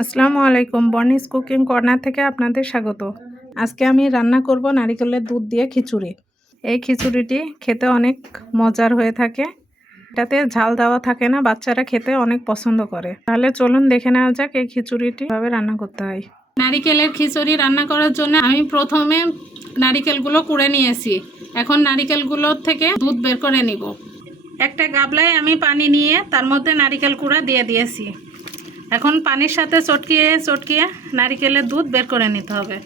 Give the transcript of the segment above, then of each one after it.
আসসালামু আলাইকুম বর্নিস cooking corner থেকে আপনাদের স্বাগত। আজকে আমি রান্না করব নারিকেলের দুধ দিয়ে খিচুড়ি। এই খিচুড়িটি খেতে অনেক মজার হয়ে থাকে। এটাতে ঝাল দেওয়া থাকে না, বাচ্চারা খেতে অনেক পছন্দ করে। তাহলে চলুন দেখে নেওয়া যাক এই খিচুড়িটি কীভাবে রান্না করতে হয়। নারিকেলের খিচুড়ি রান্না করার জন্য আমি প্রথমে নারিকেলগুলো কুড়ে নিয়েছি। এখন নারিকেলগুলোর থেকে দুধ বের করে নিব। একটা গাবলায় আমি পানি নিয়ে তার মধ্যে নারিকেল কুড়া দিয়ে দিয়েছি। এখন পানির সাথে চটকিয়ে চটকিয়ে নারিকেলের দুধ বের করে নিতে হবে।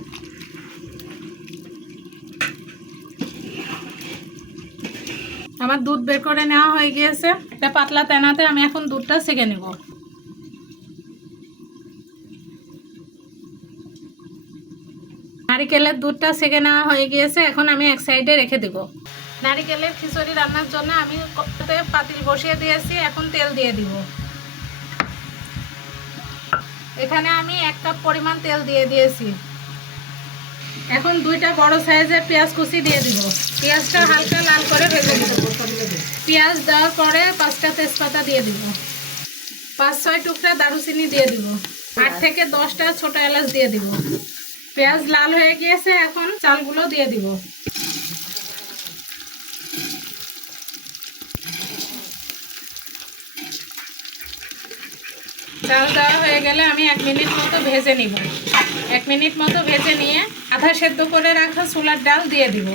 আমার দুধ বের করে নেওয়া হয়ে গিয়েছে। একটা পাতলা তেনাতে আমি এখন দুধটা সেকে নেব। নারিকেলের দুধটা সেকে নেওয়া হয়ে গিয়েছে। এখন আমি এক সাইডে রেখে দেব। নারিকেলের খিচুড়ি রান্নার জন্য আমি পাতিল বসিয়ে দিয়েছি। এখন তেল দিয়ে দিব। এখানে আমি এক কাপ পরিমাণ তেল দিয়ে দিয়েছি। এখন দুইটা বড় সাইজের পেঁয়াজ কুচি দিয়ে দিব। পেঁয়াজটা হালকা লাল করে ভেজে দিব পেঁয়াজ দেওয়ার পরে পাঁচটা তেজপাতা দিয়ে দিব। পাঁচ, ছয় টুকরা দারুচিনি দিয়ে দিব। আট থেকে দশটা ছোট এলাচ দিয়ে দিব। পেঁয়াজ লাল হয়ে গিয়েছে, এখন চালগুলো দিয়ে দিব। চাল দেওয়া হয়ে গেলে আমি এক মিনিট মতো ভেজে নিব। এক মিনিট মতো ভেজে নিয়ে আধা সেদ্ধ করে রাখা ছোলার ডাল দিয়ে দিব।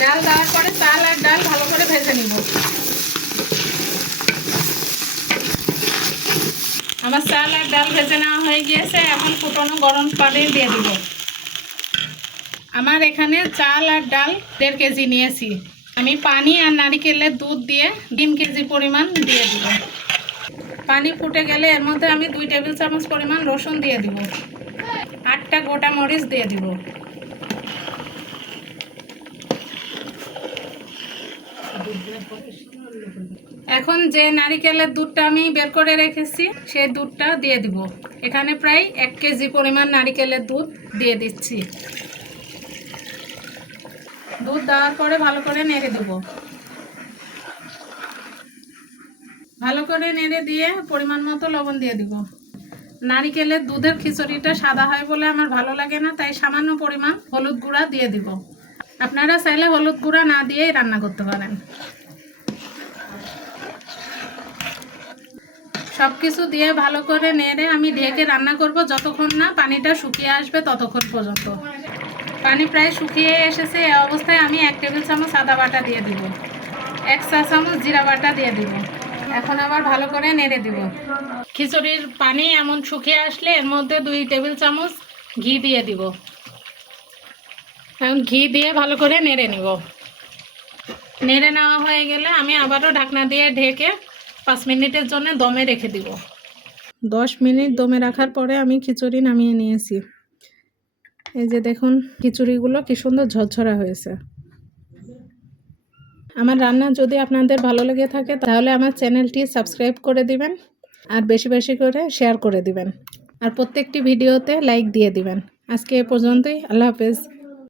ডাল দেওয়ার পরে চাল আর ডাল ভালো করে ভেজে নিব। আমার চাল আর ডাল ভেজে নেওয়া হয়ে গিয়েছে, এখন ফুটনো গরম পানি দিয়ে দিব। আমার এখানে চাল আর ডাল দেড় কেজি নিয়েছি। আমি পানি আর নারিকেলের দুধ দিয়ে তিন কেজি পরিমাণ দিয়ে দিব। পানি ফুটে গেলে এর মধ্যে আমি দুই টেবিল চামচ পরিমাণ রসুন দিয়ে দিব। আটটা গোটা মরিচ দিয়ে দিব। এখন যে নারিকেলের দুধটা আমি বের করে রেখেছি, সেই দুধটা দিয়ে দিব। এখানে প্রায় এক কেজি পরিমাণ নারিকেলের দুধ দিয়ে দিচ্ছি। দুধ দেওয়ার পরে ভালো করে নেড়ে দেবো। ভালো করে নেড়ে দিয়ে পরিমাণ মতো লবণ দিয়ে দিব। নারিকেলের দুধের খিচুড়িটা সাদা হয় বলে আমার ভালো লাগে না, তাই সামান্য পরিমাণ হলুদ গুঁড়া দিয়ে দিব। আপনারা চাইলে হলুদ গুঁড়া না দিয়েই রান্না করতে পারেন। সব কিছু দিয়ে ভালো করে নেড়ে আমি ঢেকে রান্না করব, যতক্ষণ না পানিটা শুকিয়ে আসবে ততক্ষণ পর্যন্ত। পানি প্রায় শুকিয়ে এসেছে এই অবস্থায় আমি এক টেবিল চামচ আদা বাটা দিয়ে দিব। এক চা চামচ জিরা বাটা দিয়ে দিব। এখন আবার ভালো করে নেড়ে দিব। খিচুড়ির পানি এমন শুকিয়ে আসলে এর মধ্যে দুই টেবিল চামচ ঘি দিয়ে দিব। এখন ঘি দিয়ে ভালো করে নেড়ে নিব। নেড়ে নেওয়া হয়ে গেলে আমি আবারও ঢাকনা দিয়ে ঢেকে পাঁচ মিনিটের জন্য দমে রেখে দিব। দশ মিনিট দমে রাখার পরে আমি খিচুড়ি নামিয়ে নিয়েছি। এই যে দেখুন খিচুড়িগুলো কি সুন্দর ঝরঝরা হয়েছে। আমার রান্না যদি আপনাদের ভালো লেগে থাকে তাহলে আমার চ্যানেলটি সাবস্ক্রাইব করে দিবেন আর বেশি বেশি করে শেয়ার করে দিবেন। আর প্রত্যেকটি ভিডিওতে লাইক দিয়ে দিবেন। আজকে এ পর্যন্তই, আল্লাহ হাফেজ।